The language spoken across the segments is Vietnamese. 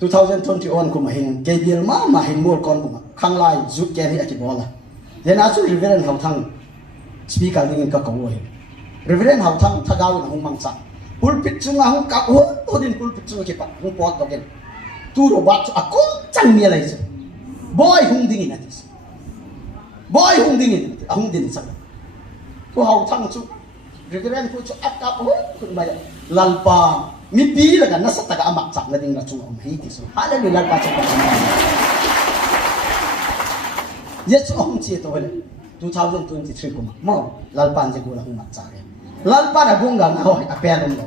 2021 kuma hin KBL ma hin mol kon kuma khanglai zut ke ni akibola dena chu reverend hau thang speaker ding ka kawoi reverend hau thang thagaw na hung mangsa pulpit chunga hung ka ho to din pulpit chunga ke pa hung pot dogen tu ro bat aku chang mi lai chu boy hung ding ina tis boy hung ding ina hung din sa tu hau thang chu reverend ku chu akap ho kun ba lalpa mi pi la kan nasa taga amak chak na ding na chung om hi ti so hala ni lalpa chak ye chu om chi to hele 2023 kuma mo lalpa je ko la hum mak chak lalpa na bunga na ho apel om lo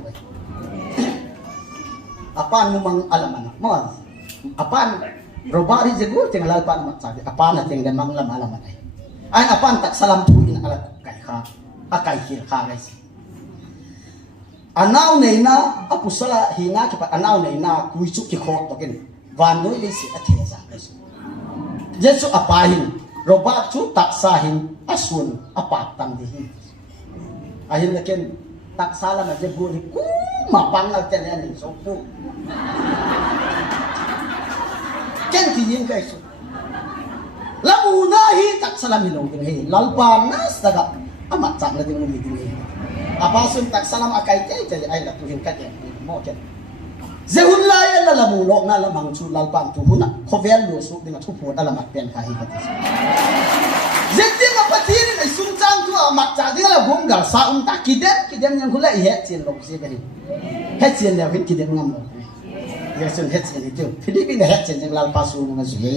apan mo mang alaman mo apan robari je go ting lalpa na mak chak apan na ting dan mang lam alaman ay apan tak salam tu in ala kai kha akai hil kha guys anaw nei na apusala hinga ki pa anaw nei na kuichu ki khok to ken van noi le si athe za lesu jesu apahin robat chu taksa hin asun apat tam di hin ahin le ken taksa la na je bu ni ku ma pang na ten ni so pu ken ti yin kai su la mu na hi taksa la mi lo ding hi lalpa nas daga amat chak la ding ni ding hi apa sun tak salam akai te ai la tuhin ka ken mo ken zehun la ya la lamu lok na la mang chu lal pam tu huna khovel lo su ding thu phu ala mak pen kha hi ka ti zeti ma patir ni sun chang tu mak cha ding la bum gar sa ta kidem yang khula he chen lok se be he chen la hin kidem ngam lo ye sun he chen ni tu philippine he chen jang lal pa su ma zu ye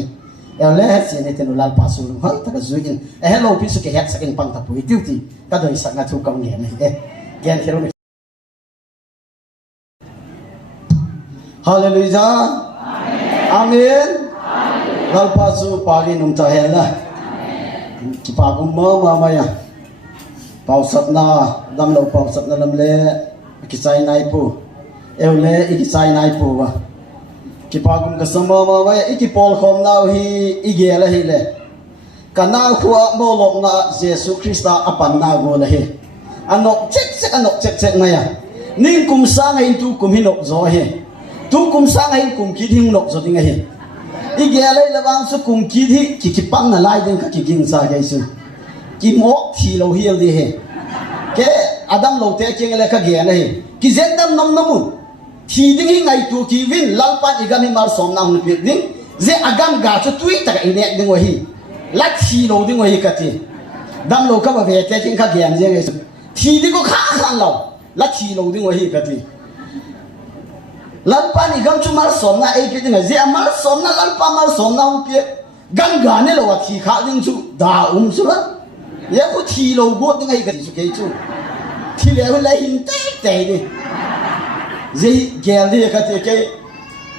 ele he chen ni ten lal pa su ha ta ka zu yin hello pi su ke he sakin pang ta pu ti ti ka doi sa na thu kong ni Gian kêu này. Hallelujah. Amen. Lalpasu pagi nung tahela. Kipagum mo mamaya. Pausat na dam lo pausat na lamle kisay nai pu. Eule ikisay nai pu wa. Kipagum kasama mamaya ikipol khom na hi igela hi le. Kana khuwa mo lok na Jesus Christa apan na go la hi. Anok cek cek maya ning kum sa ngai tu kum hinok zo he tu kum sa ngai kum ki ding nok zo ding he i ge lai lawang su kum ki thi ki pang na lai ding ka ki ging sa gai su ki mok thi lo hiel di he ke adam lo te keng le ka ge na he ki zen dam nom nom thi ding hi ngai tu ki win lal pan igam hi mar som na hun pi ding ze agam ga chu tui ta i nek ding wa hi la thi lo ding wa hi ka ti dam lo ka ba ve te keng ka ge an je ngai su thì đi có khác khăn lòng là thì lâu đi ngồi hi cái gì lần pa ni gam chu mar som na ai cái gì gì mar som na lần pa mar som na không biết gan gan này là thì khác đi chu da chu lắm ya có thì lâu bốt đi ngay cái gì cái chu thì lại hình tệ đi gì gel đi cái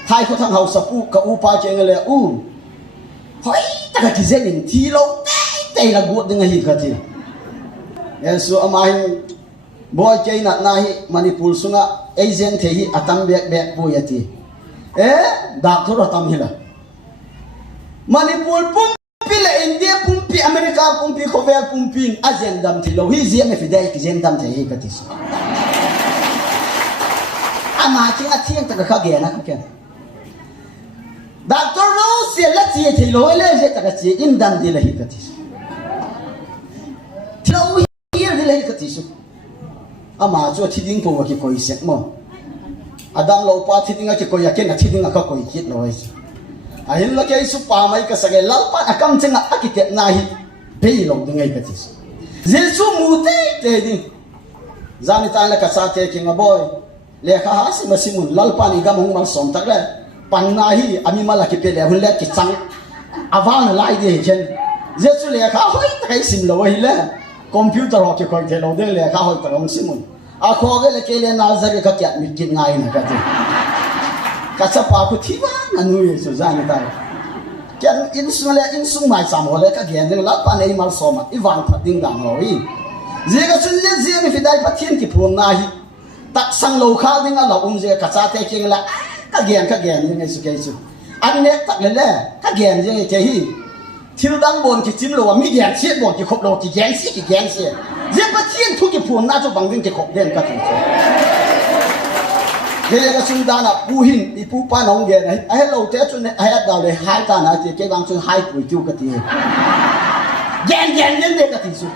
hai cô thằng hậu sập u cả u pa chơi ngay là u hỏi ta cái gì nhìn thì lâu tệ là bốt đi ngay cái gì Yesu amahin boy kay na nahi manipul sunga agent thehi atam bek boyati doctor atam hila manipul pumpi la India pumpi America pumpi khovel pumpi agenda thilo hi ziam me fidai ki agenda thehi katis ama chi athiang ta ka ge na ka ken doctor ro se la chi thilo le je ta ka chi indan di la hi katis thilo lấy cái gì chứ, ama cho thi đinh phù cái coi xét mà, Adam lâu pa thi đinh cái coi cái na thi đinh cái coi chết rồi, anh là cái số pa mấy cái sao lâu pa akam chân cái tiệm này, bây lâu đinh cái gì, Giêsu mù thế đi, ra người ta là cái sao thế cái boy, lẽ khá há xí mà xí mun lâu pa này gam hung mang sống tắc đấy, pan này ami mà là cái bề hun lẽ cái trắng, avan lại đi chân, Giêsu lẽ khá hơi cái xí lâu ấy lẽ computer ho ke koi thelo de le kha hoi tarong simun a kho ge le ke le na za ge ka kyat mi kin ngai na ka ti ka sa pa ku thi wa na nu ye su za ni ta kyan in sung mai sam ho le ka gen de la pa nei mal so ma i wang phat ding dang ho i je ga sun le je mi fidai pa thien ki phun na hi tak sang lo kha ding a lo je ka cha te king la ka gen ni su ke su an ne tak le ka gen je ke hi thiếu đăng bồn cái chim lồ mi đèn xiết bồn cái khop lồ cái gén xiết riêng bắt thiên thu cái phun na cho bằng viên cái khop đen cả thằng cái chúng ta là pu hin đi pu pa nong ge này ai lâu thế chúng này ai đào để hai ta này thì cái bang chúng hai tuổi tiêu cái gì ghen ghen ghen đấy cái gì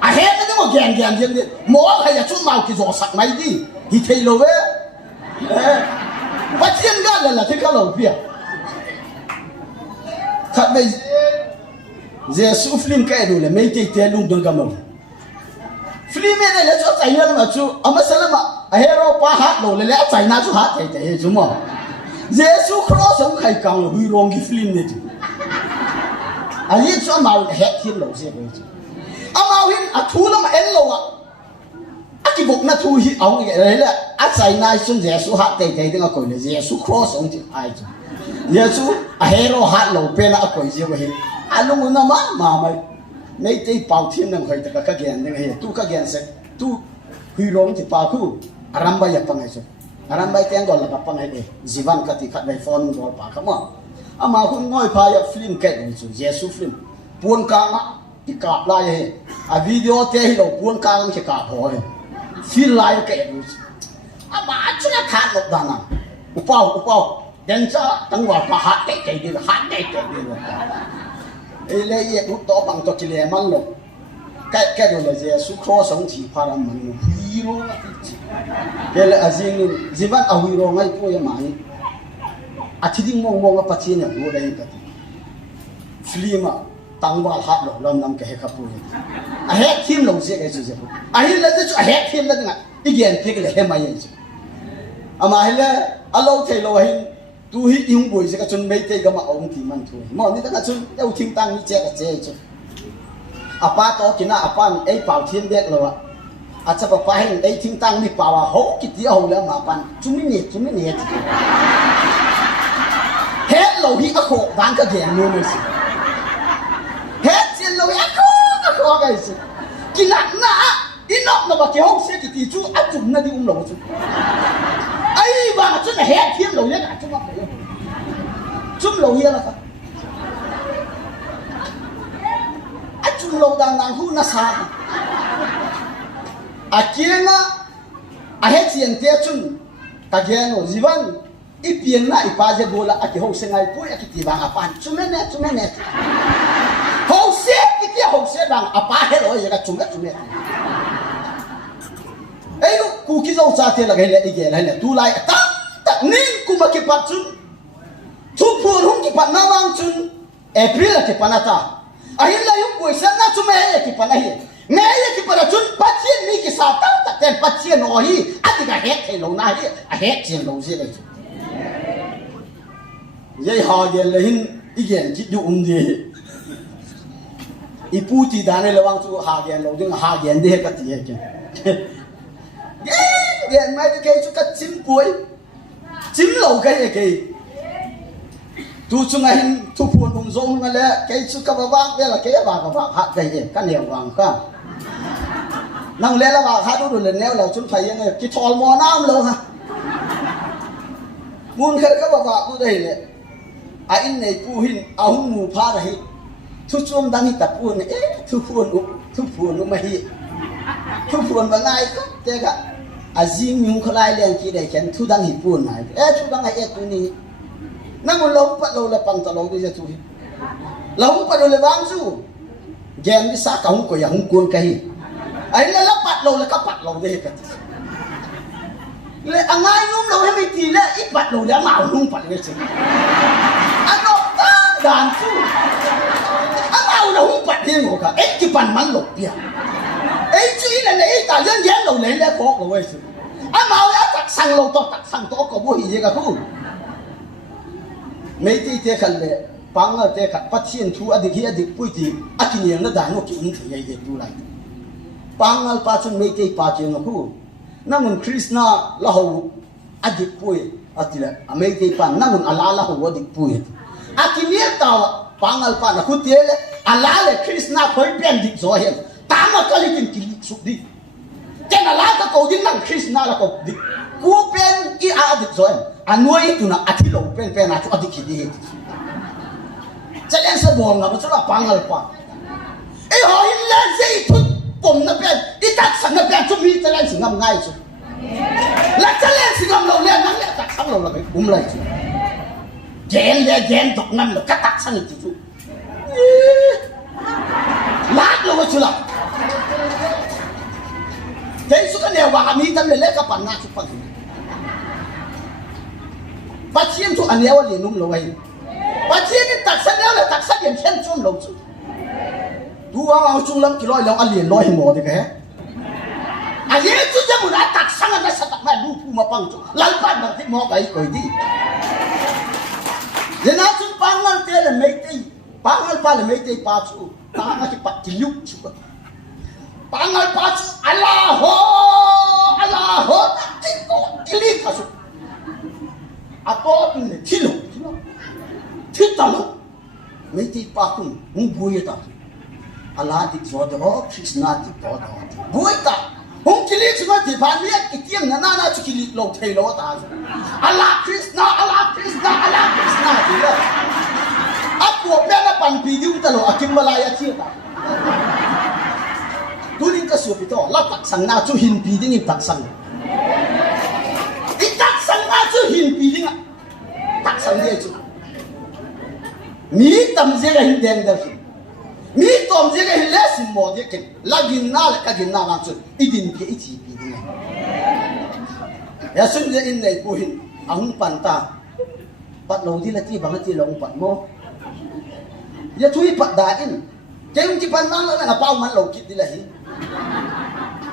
ai hết cái mà ghen ghen ghen đấy mỗi hay là chúng mau cái giỏ sặc máy đi thì thấy lâu vậy bắt thiên gan là thế cái lâu việc thật bây giờ phim cái đồ là mấy cái tiền luôn đừng cầm phim này là cho tài năng mà chú ông mà sao mà hero pa hát đồ là tài năng chú hát thế chú mà Jesus Christ ông khai càng là huy rong cái phim này chú anh ấy cho màu hết thiên lâu xe vậy chú ông màu hin thu nó mà em lâu cái bụng nó thu hi ông cái đấy là tài năng chúng Jesus hát thế tiếng gọi là Jesus Christ ông chứ ai chú Jesus hero hát lâu pe là coi gì vậy anh luôn nó mà mày mấy cái bảo thiên năng hơi tất cả cái gen này tu cái gen sẽ tu huy rong thì bảo khu arambay apa ngay so arambay tiếng gọi là apa ngay đấy jivan cái thì khát này phone gọi bảo không à mà không nói phải film cái này so Jesus film buôn cang á thì cạp lại video thế hi đâu buôn cang thì cạp thôi feel lại cái này à mà chú nó thằng một đàn à upau đến cho tăng vào mà hát cái gì hát cái gì lấy út đó bằng cho cái lẻ măng lộc cái đồ là gì số khó sống chỉ phá làm mình hero cái là gì vẫn ở hero ngay tôi mà chỉ đi mong mong cái chuyện này đồ đấy cái phim mà tăng vào hát lộc làm năm cái khắp rồi hết phim lộc gì cái gì là cái hết phim là cái igen cái là hết mấy cái mà là alo thấy lo hình tu hít yung bùi sẽ cái chân mấy tay cái mà ông thì mang thôi mà nếu cái chân đâu thiên tăng như che cái chứ apa to kina apa ấy bảo thiên đẹp rồi à chắc phải hình ấy thiên tăng đi bảo à hốt cái tí hậu là mà pan chúng mới nhiệt hết lâu hi khổ bán cái gì luôn rồi hết tiền lâu hi khổ cái gì cái nặng nã ít nó mà cái hậu sẽ cái tí chú áp dụng nó đi lâu chú ấy mà chú này hết thiên lâu nhất cả chú mà chúng lâu hiền là phải, anh chúng lâu đang hú na sa, kia hết tiền tiền chúng, ta kia nó gì vậy, ít tiền na ít bao giờ bola, cái hậu sinh ai bôi cái gì bằng apa, chúng này, hậu sinh cái gì hậu sinh bằng apa hết rồi, cái chúng này, ấy lúc cụ kia dâu cha tiền là cái này tu lại ta nín cụ mà cái bắt chúng thu phun hung ki pan na wang chun April ki panata ahin la yung buổi sáng na chume ki panahi me ki pana chun patien mi ki sa tam tak ten patien o hi ati ka het thei lo na hi a het chen lo je le ye ha ye le hin igen ki yu di ipu ti da ne lawang chu ha gen lo ding ha gen de ka ti ye ke gen mai ke chu ka chim puai chim lo ka ye ke tu chung ai tu phun hùng zong ngay lẽ cái chú các bạn đây là cái bạn hát cái gì cái nẻo vàng cả năng lẽ là bạn hát đủ lần nẻo là chúng phải như này cái thò mò nam lâu ha muốn khơi các bạn tu đây này anh này pu hin ông mù pha này tu chung đang đi tập phun này tu phun nó mày tu phun bằng ai có thế cả azim nhung khai lên kia để chén tu đang hi phun này tu đang hay tu ni nang lâu bắt đầu là bằng tàu đi ra thôi lâu bắt đầu là vang du gen đi xa cả không có không cuốn cái ấy là bắt đầu là các bắt đầu đi cái là anh ai nung lâu hay mấy tí là ít bắt đầu là mạo nung bắt cái gì anh nó ta đàn su anh mạo là không bắt đi ngồi cả ấy cái bàn mắm lục bia ấy chứ là lấy ta dân dân lâu lấy là khó rồi anh mạo là tắc sang to có bố gì cả không mấy tí thế khăn lệ bằng ở thế khăn phát triển thu adik bui thì akin yang nó đàn nó kỹ ứng thì vậy tu lại bằng ở phát triển mấy tí phát triển nó khu namun Krishna là hậu adik bui atila mấy tí pan namun Allah là hậu adik bui akin yang tao bằng ở pan khu thế là Allah là Krishna khơi biển dik rồi hiện tám ở cái lịch kỹ sụp đi cái là Allah cái câu tiếng năng Krishna là câu dik cú biển ý adik rồi nuôi itu na ati lo pen na chu adik di chalen sa bol nga chu la pangal pa ho hin la sei tu pom na pen itak sang na pen chu mi chalen singam ngai chu là chân lên xin làm lâu lên nắng lên tắc sang lâu là phải búng lại chứ ghen tục năm là cắt tắc sang được chứ lát lâu chứ là thế số cái nẻo và mi tâm lên các bạn na chụp bằng bắt chiên cho anh nẻo liền nung lâu ấy bắt chiên cái tắc sang nẻo là tắc sang liền khen chôn lâu chứ tu ao chung lắm chỉ lôi lòng anh liền lôi mồ thì cái à dễ chứ chứ một đã tắc sang anh đã sát tắc mà đủ thu mà bằng chứ lại bắt bằng cái mò cái coi đi giờ nó chúng bang ngang thế là mấy tí bang ngang pa là mấy tí pa chú bang ngang cái bắt chỉ lúc chú bang ngang pa chú Allah ho cái cô cái gì cả chú à to thì thi lục thi tao lục mấy tí pa cũng muốn vui ta Allah thì cho đó Krishna thì cho đó vui ta không kêu lên chúng ta thì phản biết cái tiếng na chú kêu lâu thầy lâu ta Allah Krishna thì đó áp buộc nên là bằng bì điêu ta lo akim malaya chia ta tu linh cái số bị to là tắc sang na chú hin bì điêu tắc sang ít tắc sang na chú hin bì điêu tắc sang gì chú mi tâm gì cái hin đen đó mi tâm gì cái hin less more gì cái lagin na là cái gin na làm chú idin cái ít gì bì điêu ya sun je in nei puhin ang panta pat lo di lati bang ti long pat mo ya thui pat da in kem ti pan nang na pau man lo kit di lahi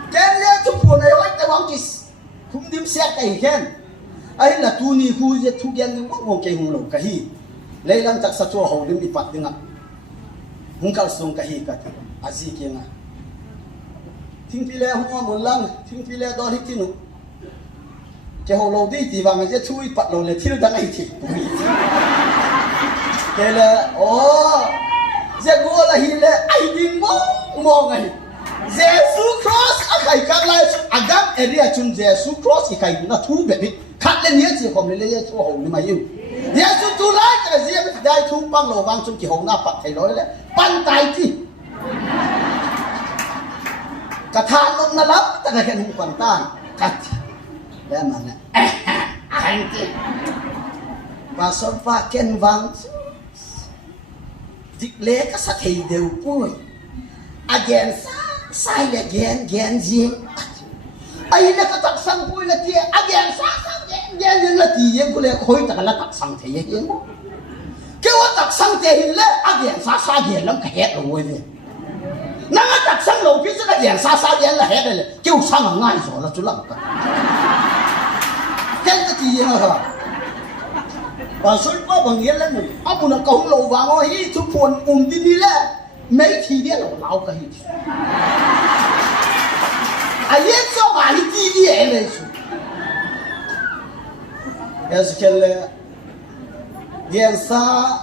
kem le tu pu nei hoi ta wang kis kum dim sia kai hen ai la tu ni hu je thu gen ni mo ke hung lo ka hi leilang tak sa chu ho lim di pat dinga hung kal sung ka hi ka azi ke nga thing pi le hung mo lang thing pi le do hi ti nu cái hồ lô đi thì bằng cái chui bắt lô là thiếu đang ai thì cái là cái gỗ là hi là ai đi mong này Jesus Christ à cái các lại Adam area chung Jesus Christ cái nó thu về đi cắt lên nhớ chỉ còn lên cho hồ nhưng mà yêu Jesus thu lại cái gì mà đại thu băng lô vang chung cái hồ na bắt thầy nói là ban tài thì cái thang nó na lắm ta cái không quan tan cắt để mà anh chị và son pha ken vang dịch lễ các sát thầy đều vui again sai là gen gì ai là cái tắc sang vui là gì again gen là gì vậy cô lẽ khối tắc là tắc sang thầy vậy cái tắc sang thầy là again sa gen lắm cái hết rồi vậy nãy tắc sang lâu phía trước là again sa gen là hết rồi kêu sang ở ngay rồi là chú lắm cả cái gì vậy hả và số qua bằng nghĩa là mình ông nó cống lầu vào ngồi hi chú phun đi là mấy thì đi là lão cái gì ai biết sao mà đi đi vậy này cái là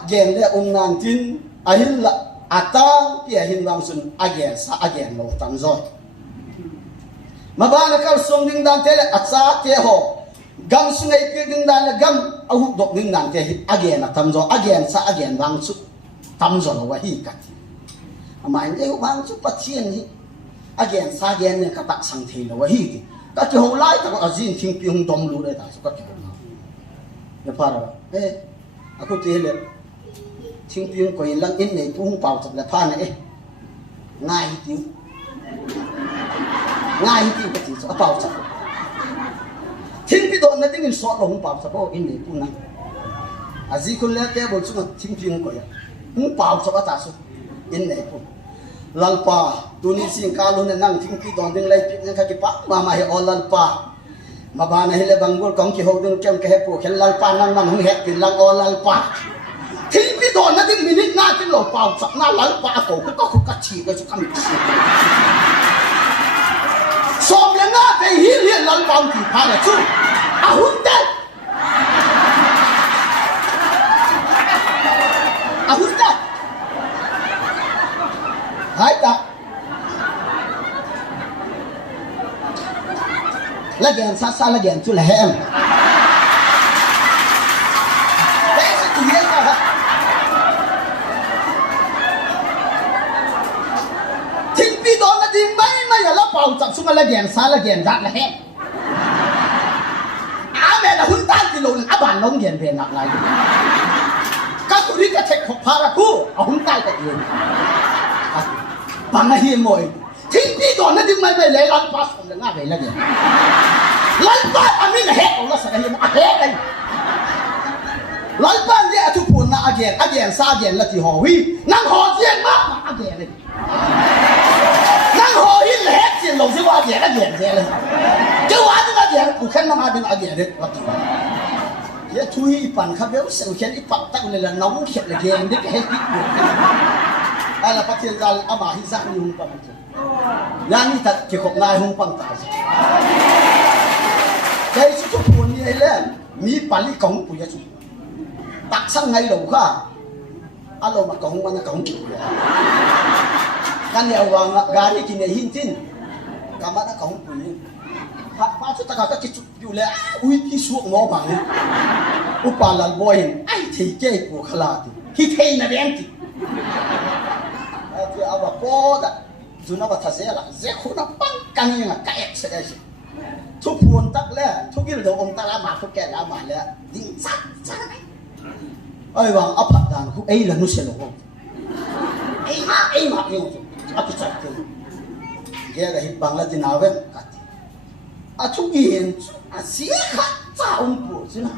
gen là nan tin ai là ata pia hin wang sun again lo tan rồi mà ba nó cao sông đinh đan thế là atsa thế hồ gam sungai pi ding dan la gam ahu dok ding dan te again na tamzo again wang su tamzo lo wa hi ka ama inde wang su pathian hi again ne ka tak sang the lo wa hi ti ka ki ho lai ta ko azin thing pi hung dom lu le ta su ka ki ya para aku te le thing pi ko in lang in nei pu hung pau chap la pha na ngai ti ka ti so pau chap thing pi don na ding in so lo hung pau sa bo in nei pu na azi kun le te bol chu thing pi ko ya hung pau sa ta su in nei pu lalpa tuni sing kalu na nang thing pi don ding lai pi na ka ki pa ma ma he o lalpa ma ba na hele bangul kong ki ho ding kem ke he pu khel lalpa nang man hung he tin lang o lalpa thing pi don na ding minute na tin lo pau sa na lalpa ko ko ka chi ko chu kam chi som le nga pe hi li lalpa ki pa na chu a hun te hai ta lagian sa lagian tu lehem đấy sẽ tự nhiên cả thinh pi đó là đi mấy mà giờ nó bảo chặt xuống lagian sa lagian giặt lehem ban nông hiền về nặng lại các cụ đi các thạch học phá ra cú ông tay cái gì bằng hiền mồi chính đi đó nó đừng mày lấy lăn pass không là ngã về là gì lăn pass anh mình hết ông là sao hiền hết đây lăn pass gì à chụp buồn là again sa again là chỉ họ huy năng họ tiền mà again này năng họ hi hết tiền lâu chứ qua again này chứ qua đừng again cụ khen nó đừng again đấy ya thui pan kha beu se khen ipak tak le la nong khet le gen dik he dik ala pathian dal ama hi zak ni hung pang ya ni tak ki khop nai hung pang ta dai su tu pun ni le mi pali kong pu ya chu tak sang ngai lo kha alo ma kong ma kong ki kan ya wang ga ni ki ne hin tin kama na kong pu hạt ba chút ta cả cái chútอยู่แล้วอุ้ยพี่สุกงอบังอุปาลันบอยไอ้ที่เจ๊กูขลาดที่เทน่ะเรียนที่ที่เอาว่าโป๊ดจุนเอาว่าทัศน์ละเจ้าคุณปังกันยังไงแกะเสร็จทุกพวนตักแล้วทุกยี่เดียวองค์ตาละมาทุกแก่ละมาแล้วดิ้งซักซักไอ้วางอับดันกูไอ้ละนุเสลงไอ้มาเองอับจัดกันแกก็หิบังละดินาเวนอะทุกอย่างอะเสียขัดจ้าองค์ปู่สินะ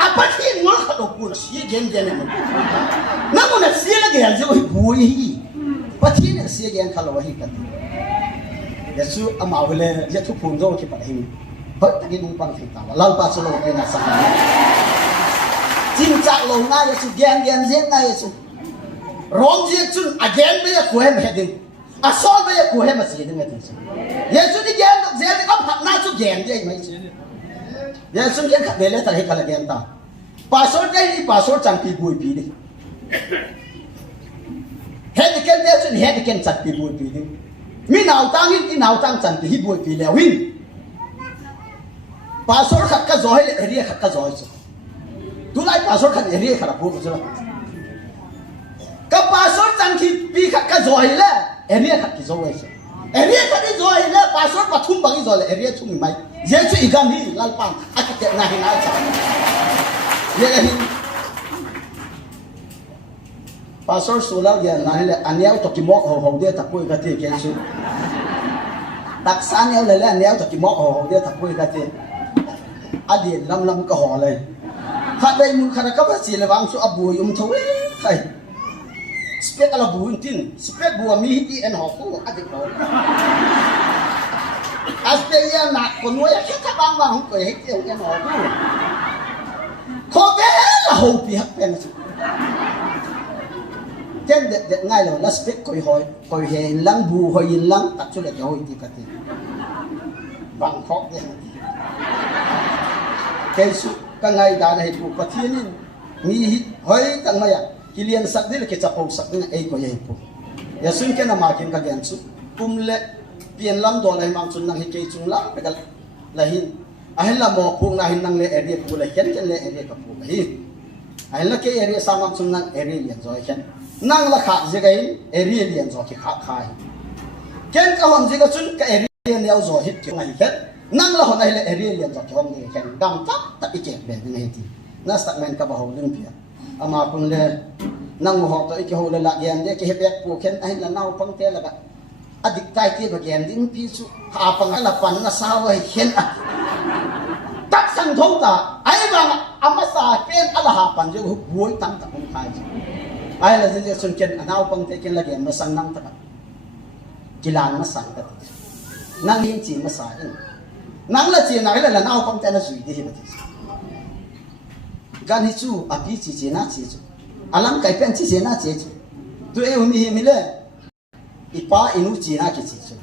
อะปัจจัยงอขัดองค์ปู่เสียเย็นเย็นเลยนั่นมันเสียละเดี๋ยวจะไปบุยปัจจัยเนี่ยเสียเย็นขัดเราไว้กันเดี๋ยวสู้อามาเวลาจะทุกพูนโจ้ที่ปัจจัยเฮ้ยตะกี้นุ่งปังถึงตาวเราปัสโลเป็นอาสาจริงจักลงง่ายจะสู้เย็นเย็นเย็นง่ายจะสู้ร้องเย็นจุนอะเย็นไม่อยากคุยไม่เห็นอะซ้อนไม่อยากคุยมาเสียดึงไงที่สุดเยซูนี่แกนเสียดึงก็ผักหน้าชุกแกนได้ไหมเยซูยังขัดเวลาแต่ให้ขัดแกนตาปาโซได้นี่ปาโซจังปีบุยปีดิเฮ็ดแกนเยซูนี่เฮ็ดแกนจัดปีบุยปีดิมีหนาวตั้งนี่หนาวตั้งจันปีบุยปีแล้ววินปาโซขัดก็จอยเลยเรียกขัดก็จอยสุดดูไล่ปาโซขัดเรียกขัดพูดสุดกับปาโซจังที่ปีขัดก็จอยแล้วเรียกขัดกี่จอยสุดเรียกขัดที่จอยแล้วปาโซปะทุ่มบังที่จอยเลยเรียกทุ่มไม่เยซูอีกการนี้ลัลปังอากิเตน่าหินาจังเรียกหินปาโซสุราเดียนนั่นแหละอันนี้เอาตกิมอกหัวเดียตะปุยกันที่เกซูตักซานเอาเลยแล้วอันนี้เอาตกิมอกหัวเดียตะปุยกันที่อดีตลำก็ห่อเลยขัดได้มือขัดก็ว่าสีเลวังสุอบุยทวีใครสเปกอะไรบุญทินสเปกบัวมีที่เอ็นหอกคู่อดีตเราอาสเปกยังหนักคนนู้นแค่ถ้าบางวันผมเคยเห็นเอ็นหอกคู่ขอแค่ละหูปีหักเป็นสุดเจ้าเด็กง่ายเลยแล้วสเปกคอยเห็นลังบูคอยยินลังตัดชุดเล็กเอาอีกทีกันทีบางข้อเนี่ยเกสุกันไงด่าให้ผู้ปฏิญินมีเฮ้ยกันไหมอ่ะกิเลนสักดิเลยแค่จะพูดสักดิไอ้ก็ยังพูดอย่าสุ่มแค่นำมากินกันกันสุดกุมเละเปลี่ยนลำตัวอะไรบางส่วนนั่งให้เกจุงลำไปกันละหินไอ้เห็นละหมอกพวกนั่งหินนั่งเละเอเรียพูดเลยเห็นกันเละเอเรียกับพูดหินไอ้ละแค่เอเรียสามัญส่วนนั่งเอเรียเลียนจอยเห็นนั่งละขาจะกันเอเรียเลียนจอยขาขายเห็นก็หันจะกันส่วนก็เอเรียเลียนจอยหินเกี่ยวไงเห็นนั่งละหันไอ้ละเอเรียเลียนจอยห้องนี้เห็นดำตับอีเจ็บแบบนี้ทีน่าสักแมนกับเขาเรื่องเพียอามาปุ่นเลยนั่งหัวตัวอีกหัวเลยละเย็นเด็กเห็บแบบปูเข็นไอ้ละเน่าพังเตะละแบบอดีตใจที่แบบเย็นดิ้นพิสุหาปังละปันน่ะสาวไอ้เข็นอ่ะตักสังทงตาไอ้บางอามาสาเป็นอะไรหาปันจะหัวตั้งตะคงคายไอ้ละจะส่วนเข็นเน่าพังเตะเข็นละเย็นมาสั่งนั่งตะกีฬามาสั่งกันนั่งยิงจีมาสายนั่งละจีนั่งละเน่าพังเตะละสุยดีแบบการที่จู่อภิจีน่าจีจู่alam kai pen chi sena che chu tu e umi hi mile ipa inu chi na ki chi chu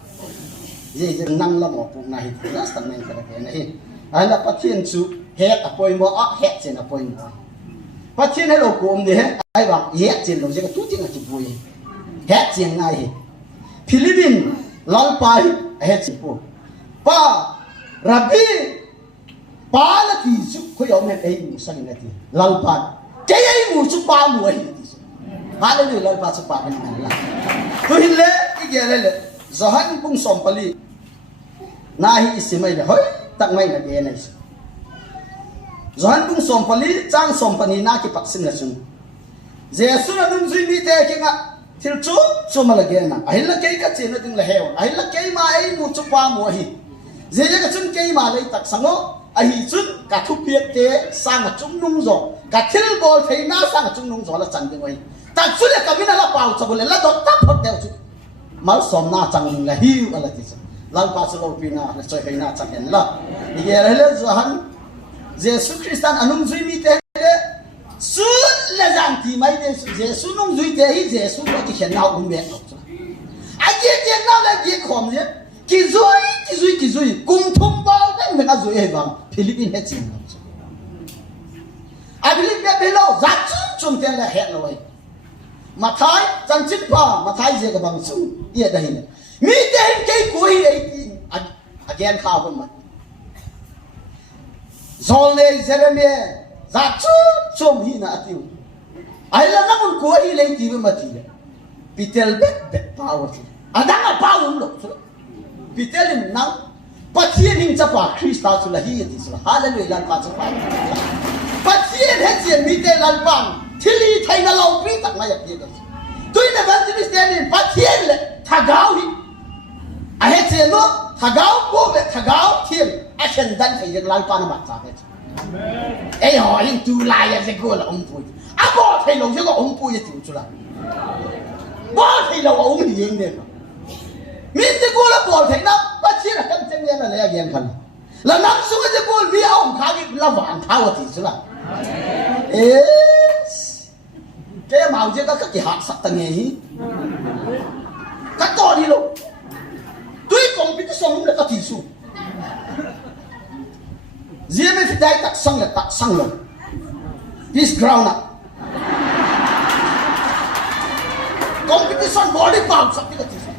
ye je nang la mo pu na hi na sta men ka ke na hi ala pathian chu he apoi mo a he chen apoi mo pathian he lo ko um de he ai ba ye chen lo je ka tu ti na ki bui he chen ngai hi philippine lal pa hi he chi pu pa rabbi pa la ti chu ko yo me ei mu sang na ti lal pa cái ấy mù chụp ba mùa gì hả đây là ba chụp ba cái này là tôi hình lệ cái gì lệ giờ hắn cũng xòm pali na hi isi mai là hơi tặng mai là cái này Zohan bung sompali chang sompani na ki paksim la sun Jesu na dun zui mi te kinga thil chu malage na ahilla ke ka chena ding la hew ahilla ke ma ai mu chu pa mo hi je ka chun ke ma lai tak sango ahi chun ka thu piek te sang chung nung zo ka thil bol thei na sang chung nung zo la chan ding oi ta chu le ka mina la pau cha bole la dot tap hot deu chu mal som na chang ding la hiu ala ti sa lan pa chu lo pi na la choi hai na chang hen la ni ge le Zohan Jesu Christian anung zui mi te sun la jang ti mai de Jesu nung zui te hi Jesu ko ti khen nau um be a ge te nau la ge khom je ki zui kum thum bao den me na zui he bang Philippines he chin a Philippines be lo za chung ten la he lo wai mathai chang chin pa mathai je ka bang chu ye da hin mi te ke ko hi ei again kha bon ma Zolne Jeremiah za chum hi na atiu ai la na mun ko hi le ti ma ti pitel bet power adanga power lo pitel nang patien ning cha pa Krista chu la hi ti sa hallelujah lan pa cha pa patien he chen mi te lan pang thili thai na lo pi tak ma ya ti ka tui na ban ti stand in patien le thagau hi a he chen no thagau ko le thagau thien a chen dan thai yang lan pa na ma cha ka ai hỏi những chú lai ya sẽ gọi là ông bùi à bỏ thầy lâu sẽ có ông bùi ya tiểu chú lại bỏ thầy lâu ông gì vậy mình sẽ gọi là bỏ thầy năm bắt chỉ là căng chân nghe là lấy again khăn là năm xuống sẽ gọi vì ông khá cái là vàng thao thì chú lại cái màu chứ các cái hạt sắc tầng này các to đi luôn tuy còn biết cái sống là các thị số Zia me fidai tak sang lo. This ground up. Competition body power sabti ka tisa.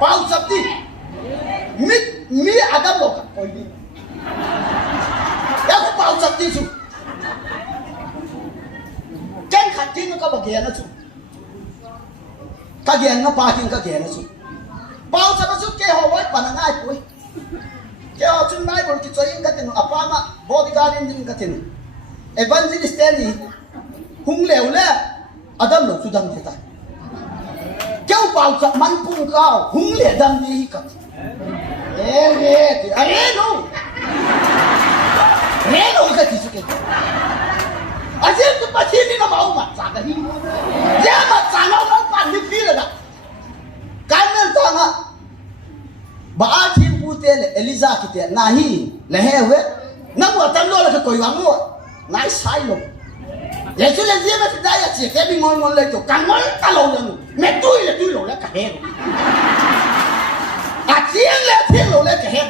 Power sabti. Mi adam lo ka koi di. Ya ko power sabti su. Ken khatin ka bagyan na su. Kagyan na paking kagyan na su. Power sabti su ke hawai panangai koi. Kaya chun mai bol ki choin ka tinu apama bodyguard din ka tinu evangelist ni hung leu le adam lo chu dam theta keu pau cha man pung ka hung le dam ni hi ka ti are no ka ti su ke ajem tu pa thi ni na mau ma cha ka hi ya ma cha no no pa ni fi le da kan na ta nga ba thi Eliza kita nahi lehewe namu atam lo la ko yang lo nai sai lo yesu le dia ma daya chi ke bi ngol le to kan ngol ta lo le me tui lo le ka he a tieng lo le ka he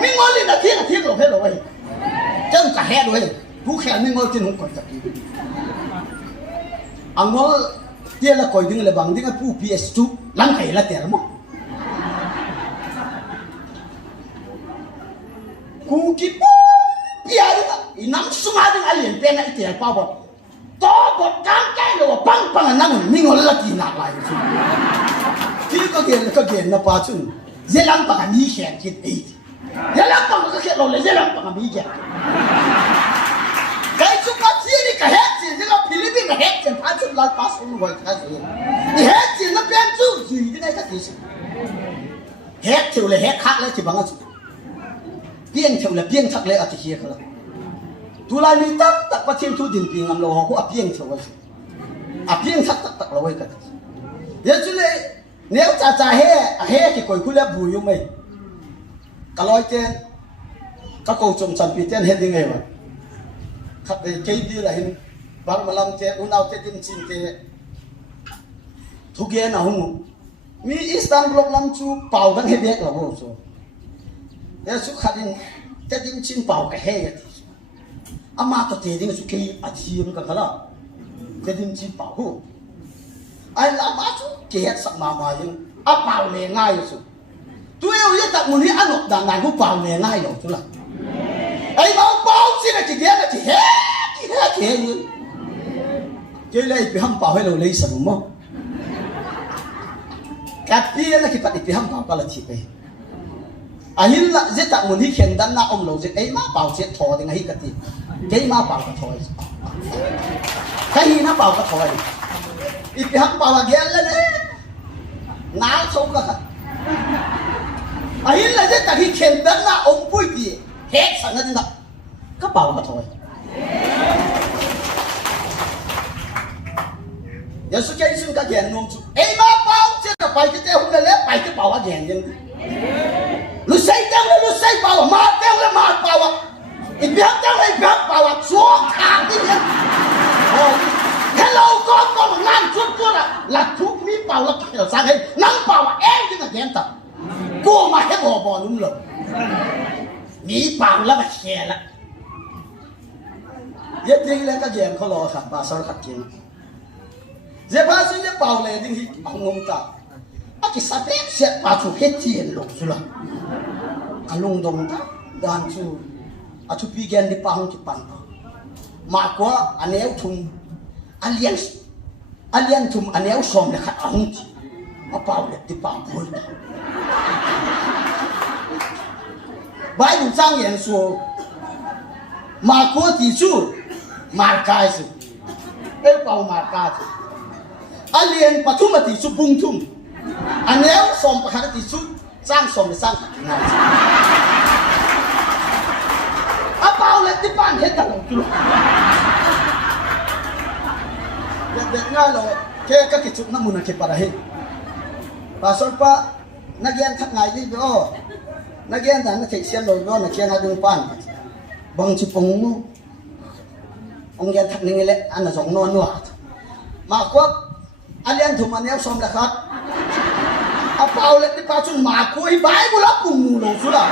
mi ngol le na tieng lo he lo wei chân ka he lo wei bu khe mi ngol tin hong ko ta ki angol dia la ko ding le bang ding pu PS2 lang kai la ter mo Kuki biar inam semua dengan alien pena itu yang power. Toh kangkai lo pang namun mingol lagi nak lagi. Kiri kagian napa cun? Zelang pangan hiyan kit eight. Zelang pangan kakek lo le zelang pangan hiyan. Kaya suka sini kahet sini dengan Filipin kahet sini pacun lah pas umur kasih. Di het sini lepas tu sini dengan kasih sini. Het tu le het hak le cibangan tu. Pieng theo là pieng thắc lệ ở kia cả. Tu lai mi tak bắt thiên thu đình pieng am lo ho ko pieng theo cái. Pieng tak lo cái cả. Giờ chú lệ nếu cha he cái coi khu lệ bùi yung mày. Cả loi tên các cô trồng sản pi tên hết đi ngay mà. Khắp đây cây đi là hình bang malam tên unau tên tin chin tên. Thu kia nào hung. Mi Istanbul lam chu pau đang hết biết là vô số. Ya su khadin tadin chin pau ka he yati ama to te ding su ke athim ka kala tadin chin pau hu ai la ma su ke het sak ma yin a pau le ngai su tu yo ye tak mun hi anok dan dan hu pau le ngai lo tu la ai pau si na ti dia na ti he ni ke le pi ham pau he lo le sa mo ka pi na ki pat pi ham pau ka la ti pe ahin la zeta mun hi khen dan na om lo zet ei ma pau chet tho ding hi ka ti ke ma pau ka thoi kai hi na pau ka thoi i pi hak pau again la ne na so ka ahin la zeta hi khen dan na om pui ti he san na din da ka pau ka thoi Yesu ke isun ka gen nom chu ei ma pau chet ka pai te hu le pai te pau again yin lu sai tang lu sai pau ma tang le ma pau i pi hak tang le pi hak pau chuo khang ti ne hello con ngan chuột chuột là thuốc mi pau la ka sang hey nang pau em ti na gen ta cô mà hết bò đúng rồi mi pau la ba che la ye ting le ka gen ko lo khat ba sar khat kin je ba su je pau le ding hi ngom ta a ki sa pe se pa chu het tien lo su la a lung dong ta dan chu a chu pi gen di pang ki pan ma kwa aneu thum alien thum aneu som le khat ang ti a pau le di pang phul bai du zang yan su ma kwa ti chu ma kai su e pau ma ka chu alien pathumati chu bung thum aneu som pa khat ti chu sang som le sang na a pau le ti pan het ta lo chuเด็กง่ายเลยแค่ก็กิจจุน้ำมันคิดpara he pasal pa nagyan thak ngai ni bo nagyan dan na thek sian lo bo na kian adung pan bang chi pong mo ong yan thak ning le an na jong non wa ma kwa alian thu man yau som la khat a pau le ti pa chun ma ku hi bai bu la pung nu lo su la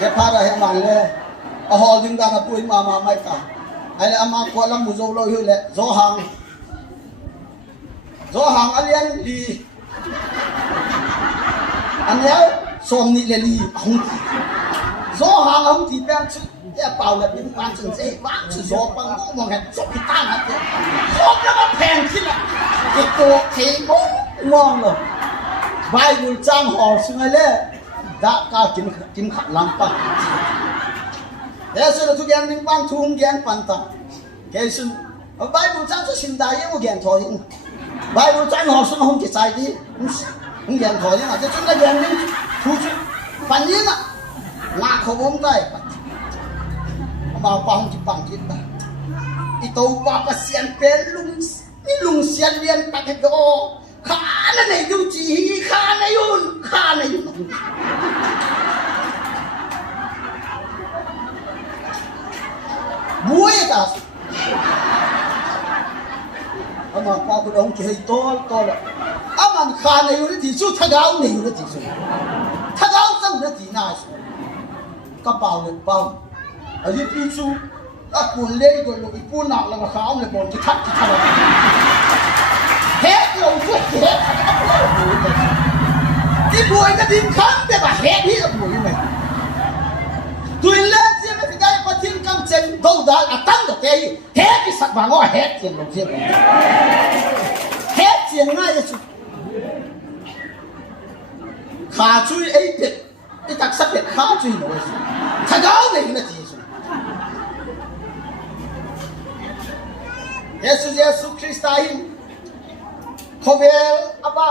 ke para he man le a hol ding da na pu ma mai ta ai là mà qua lâm mù dâu lôi hư lệ gió hàng alien đi anh nhớ xôm nị lệ lì không gió hàng không thì bên chứ cái bảo là những quan trường dễ vắng chứ gió bằng ngô mà hẹn gió cái tan hết rồi gió nó mà phèn chứ là cái cổ thế bố ngon rồi vai người trang hò xuống ấy lệ đã cao kim khát lắm bằng thế sự là thu gen những ban thu gen pan ta cái sự Bible trang cho xin đại yêu gen thôi Bible trang họ xuống không chỉ sai đi không gen thôi nhưng mà cho chúng ta gen những thu chứ pan nhiên à ngã không ôm tay mà bằng chỉ bằng chết ta itu bapa sian pen lung sian lian pakai do khana này du chi khana yun buổi ta ama pa ko dong ki to la ama kha ne yu ti su tha gao ne yu ti su tha gao sang ne ti na su ka pao le pao a yi pi su a kun le go lo i pu na la ma kha le bon ki thak he lo su he ki buổi ka dim khang be ba he hi a buổi ne tui le si me fi dai pa tin kam chen do da a tang do te he ki sak ba ngo he chen lo chen he chen nga ye su kha chui ai pe i tak sak pe kha chui lo su tha gao ne na ti su Yesu Kristain khovel aba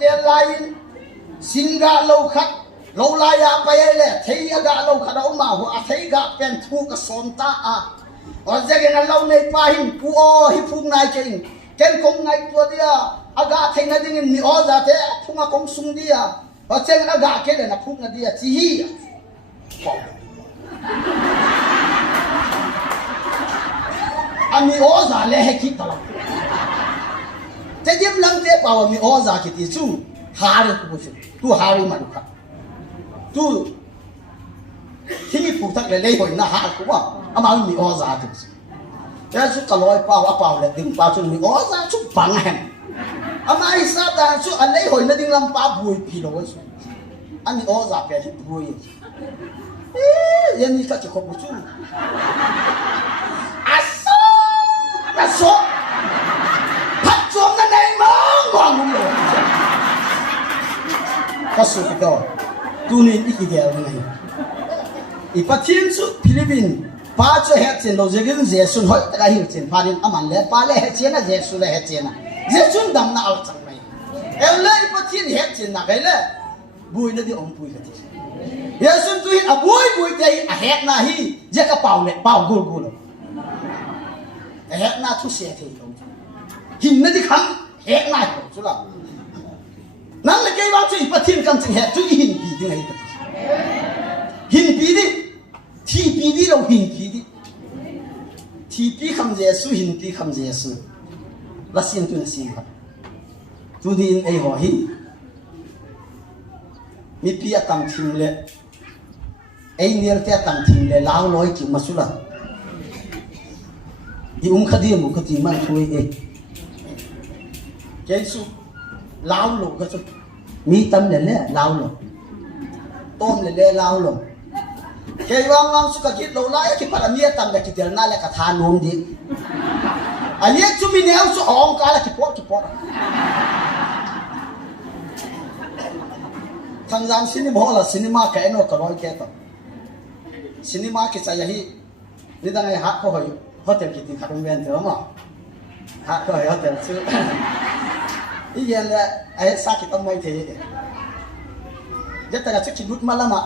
vel lain singa lo khat lâu lai à bay lệ thấy gà lâu khá đâu mà họ thấy gà pen thu cái sồn ta à ở đây cái lâu này pa hin pu o hi phung này trên ken công này tua đi à gà thấy nó đi ni o ra thế phung à công sung đi à ở trên nó gà cái này nó phung nó đi à chỉ hi anh mi o ra lệ hay kít tao thế điểm lăng thế bảo mi o ra kít thì chú hà đi tu hà đi mà được tuที่ผูกทักเลยหอยหน้าหากูว่าอามามีออซาถึงแล้วชุดกะลอยเปล่าเปล่าเลยดึงเปล่าชุดมีออซาชุดปังแห่งอามาอิสระแต่ชุดอันเลยหอยนั่นดึงลำปลาบุยพี่น้อยชุดอันนี้ออซาเป็นที่บุยยันนี่ก็จะขบชุดอาโซพัดจวงนั่นเองมั้งกองมึงเลย ka su ki to tunin ikigel ngai ipathin su Philippines pa cho het chen lo jegin jesun hoi ta hi chen pharin aman le pa le he chen na jesu le he chen na jesun dam na al chang mai el le ipathin het chen na kai le bui na di ong pui ka ti jesun tu hi abui te a het na hi je ka pau le pau gul gul a het na thu se the lo hin na di khang het na ko chu la nang le kai ba chu ipathin kam ching het chu hin pi di ngai ka hin pi di thi pi di lo hin pi di thi pi kham jesu hin pi kham jesu la sin tu na sin ba tu di in ai ho hi mi pi atam thim le ai niel te atam thim le lao loi ki masula di khadi mu khati man thui e jesu lao lo ka chu mi tam le le lao lo tom le lao lo cái vang vang suka kit lo lai ki para mia tam da ki tel na le ka tha nom di ali chu mi neu su ong ka la ki pot thang jam cinema la cinema ka eno ka roi ke to cinema ki cha hi ni da ngai ha ko hoi hotel ki ti khang ven to ma ha ko hotel chu i yen le ai sa ki tam mai the je ta ga chu ki lut malama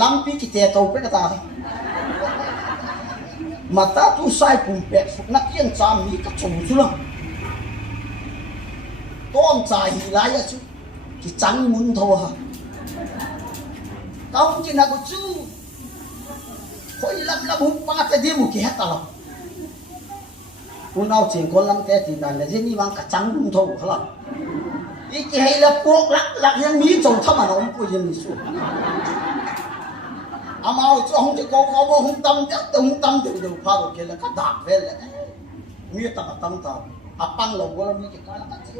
lampi ki te to pe ta mata tu sai pum pe nak yen cham mi ka chung chu la tom cha hi lai ya chu ki chang mun tho ha kaung ki na ko chu khoi lam lam hum pa ta di mu ki ha ta la un au ching ko lam te ti dan le je ni wang ka chang mun tho ha la i ki hai la pok lak yang mi chong thama na om pu yin ni su amao cho hong ko mo hong tam de pha ro ke la ka dak ve le mi ta tam ta apang lo go mi ke ka la ka chi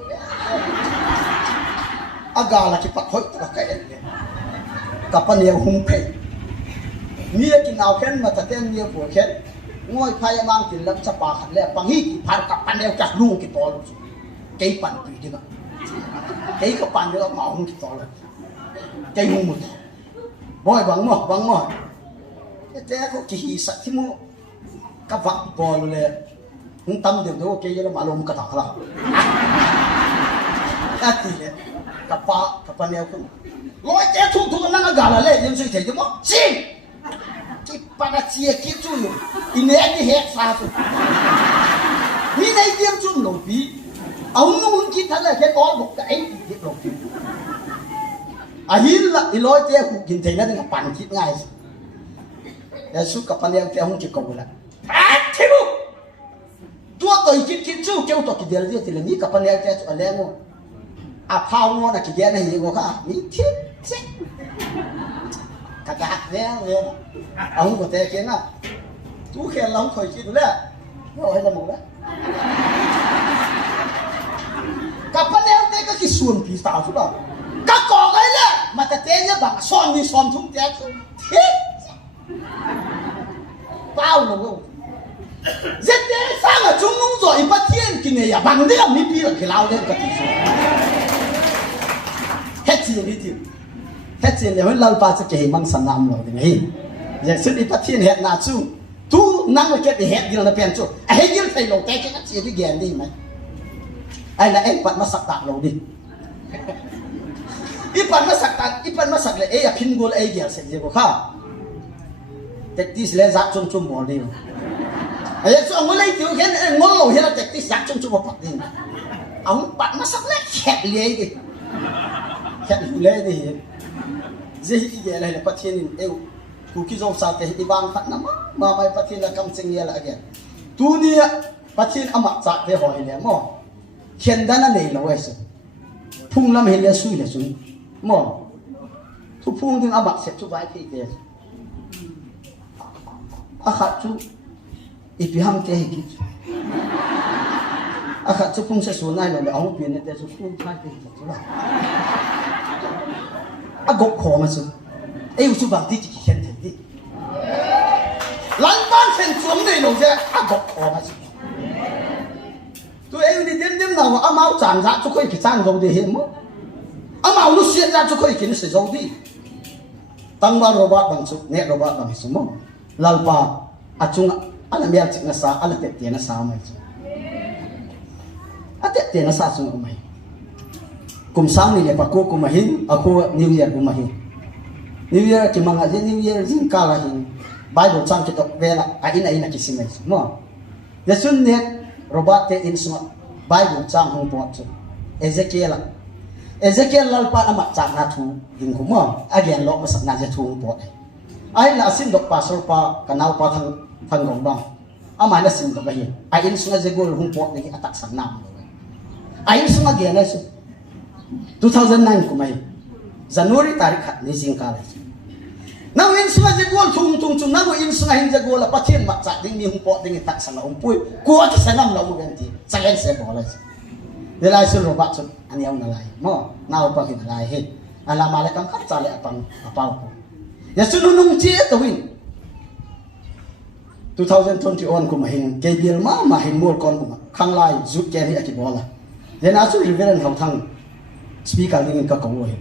aga la ki pat hoi ta ka en le ka pa ne hung pe mi ki naw khen ma ta ten mi pu khen ngoi phai mang tin lam cha pa khat le pang hi ki phar ka pa ne ka lu ki to lu ke pan pi de ka ke ka pan de ma hung ki to lu ke hung mu boy bang mo te ko ki hi sa thi mo ka vak bol le hung tam de do ke yela malum ka ta khala ka ti le ka pa ne ko loi te thu na ga la le yin sui te mo si ki pa na chi ki chu yo in ne ni he sa chu mi nei tiêm chu lo bi au nu ki tha la ke ko bok ka ai ki lo ki a hin la i loi te ku kin te na de pan ki ngai ya su ka pan yang te hung ki ko la a thi bu tua to ki chu ke to ki del dia te le ni ka pan yang te chu ale mo a phao ngo na ki ge na hi ngo ka ni thi se ka ga ve ve ông của te ke na tu khen long khoi ki du le no hai la mo la ka pan yang te ka ki suan pi sa su ba ka ko ga le ma ta te ya ba son ni son thum te chu thi bao lo rất dễ sang ở trung nung rồi bắt thiên kỳ này à bằng đấy mi pi là cái lao lên cái gì hết chuyện đi tìm hết chuyện là hơi lao ba sẽ kể mang sản nam rồi thì này giờ xuất đi bắt thiên hết nào chú tu năng là cái để hết gì là bèn chú hết gì phải lộ tay cái chuyện đi ghen đi mày ai là em bắt mà sạc tạc lộ đi ít bắt mà sạc lại ấy pin gol ấy ghen sẽ gì có khá tactics le zak chung chung mo đi ai cho ông lấy tiêu khen ngon lẩu hiện là tactics zak chung chung mo bắt đi ông bắt mà sắp lấy khẹt lấy đi khẹt lấy đi gì vậy là bắt thiên yêu cụ kí dòng sao thì ibang phát nắm mà mày bắt thiên là cầm sinh là cái tu đi bắt thiên âm mặc zak thì hỏi liền mo khen đan này là vậy sao phung lắm hiện là suy là suy mo tu phung thì âm mặc sẽ chụp vài thì akhat chu ipiham te hi akhat chu phung se su nai lo le ong pin te chu phung thai te chu la agok kho ma chu ei chu bang ti ki khen te ti lan ban khen chuam nei lo je agok kho ma chu tu ei ni dem dem na wa amao chang za chu khoi ki chang go de he mo amau lu sian ra chu khoi kin se zo di tang ba robot bang chu ne robot bang su mo lalpa achunga ala mer chik na sa ala te na sa mai chu ate te na sa chu mai kum sang ni le pa ko kumahin ako new year kumahin new year ki manga je new year jin kala hin bible chang ki tok vela a ina ki simai mo yasun ne robot te in sma bible chang hong pot chu Ezekiel lalpa amat chak na thu ding kumo again lo masak na je thu pot ai la sim dok pastor pa kanau pa thang gong bang ama na sim dok ba hi ai in sunga je gol hong pot ni atak sang nam ai in sunga ge na su 2009 kumai January tarik hat ni sing kala now in sunga je gol tung na go in sunga hin je gol pa chen mak chak ding ni hong pot ding tak sang om pui ko ki sanam lo mo ganti sangen se bola de lai sun robot sun an yang na lai mo naw pa hin lai he ala mala kam khat chale apang apau ko ya sun nung chi to win 2021 ko mahin KBL ma hin mol kon ko khang lai zut ke ni akibola de na sun reverend hau thang speaker ni ka ko he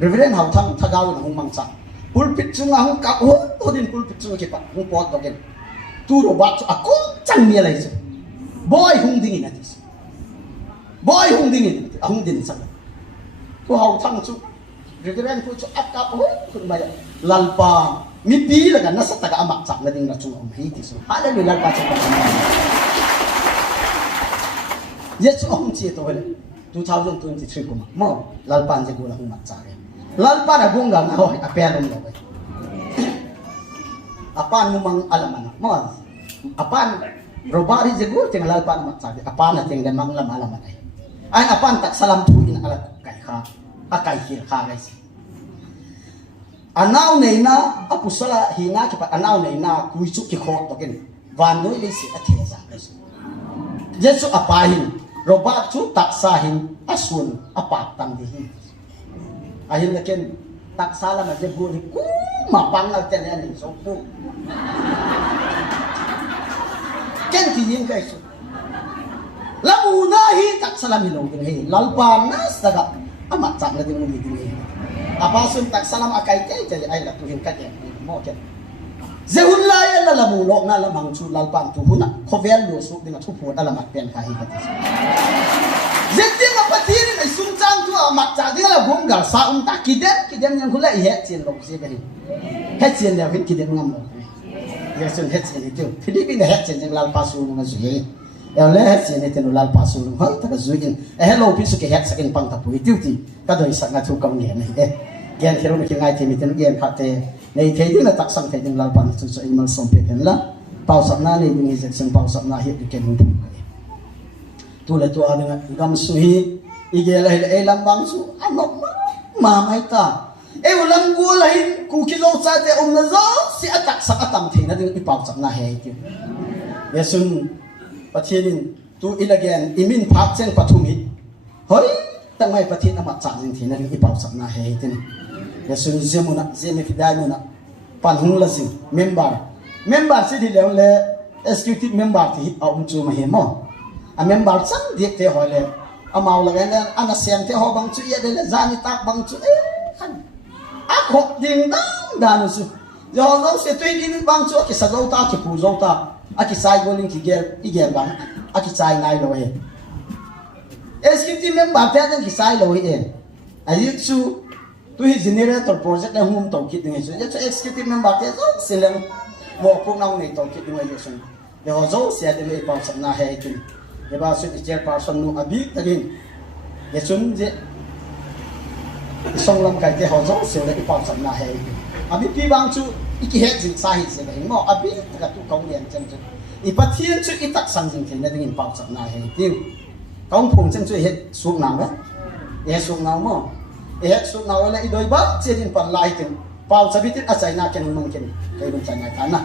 reverend hau thang thagaw na hung mang cha pulpit chunga hung ka ho din pulpit chunga ke pa hung pot to gen tu robot chu ako chang mi lai chu boy hung ding ina tis boy hung ding din sa ko hau thang chu reverend ko chu akap ho kun ba lalpa mi pi la kan na sa taga amak chak na ding na chu om hi ti su hallelujah lalpa chu pa yes om chi to hele 2023 ko mo lalpa je ko la hung mak cha lalpa na gung ga na ho apel om lo apan mo mang alaman mo apan robari je go ting lalpa na mak cha apan na ting dan mang alaman ai apan tak salam thu in ala kai kha akai hil kha guys anau nei na apusala hina ki pa anau nei na kui chu ki khot to ken van noi le si athe za guys yesu apahin roba chu tak sahin asun apak tang di hi ahin na ken tak sala ma je buri ku ma pang la ken ani so pu ken ti yin guys lamu nahi tak salam ilong ding lalpa nas daga amat chak na ding mo ding apa sun tak salam akai kai jadi ai la tuhin ka ke mo ke zehun la ya la lamu lo na lamang chu lalpa tu huna khovel lo su ding thu pu da lamat pen khai ka zetting apa tiri na sum chang tu amat chak ding la gum gal sa ta kidem yang khula he chin lo se ka he chin da hit kidem ngam lo ya sun he chin tu philippine he chin jang lalpa su na zu el le het sene tenu lal pasu hoi ta zuin hello pisu ke het sakin pang tapu duty ka doi sak na thu kong ne ne gen hero ne ngai themi ten gen khate nei thei ding na tak sang thei ding lal pan chu chu imal som pe ken la pau sap na ne ding injection pau sap na hi ke mu tu le tu anu gam su hi ige la e lam bang su anok ma mai ta e ulam gu la hin ku ki lo cha te om na zo si atak sak atam thei na ding i pau sap na he ti yesun pathianin tu ilagen imin phak chen pathumi hoi tangmai pathin amat cha jin thina ri pau sak na he tin yasun zemuna zeme fidai pan hung la sing member si di le executive member ti aum chu ma he mo a member chang di te hole amau la gen ana sem te ho bang chu ye de zani tak bang chu khan a khok ding dan su yo no se tui din bang chu ki sa zo ta ki pu zo ta aki sai goling ki igel bang aki sai nai lo he executive member te dan ki sai lo he ayi chu tu hi generator project na hum to ki ding he so executive member te so seleng mo pung nang nei to ki ding he so de ho zo se de pa sam na he tin de ba su chair person nu abi tagin ye chun je song lam kai te ho zo se le pa sam na he abi pi bang chu iki het jin sa hi se ga mo abi ka tu kong lian chen chu i pathian chu i tak sang jin thena ding in pau chap na he tiu kong phung chen chu het su nang ba e su nang mo e het su nang la i doi ba chen in pan lai tin pau chabi tin a chai na ken mong ken kai bun chai na kana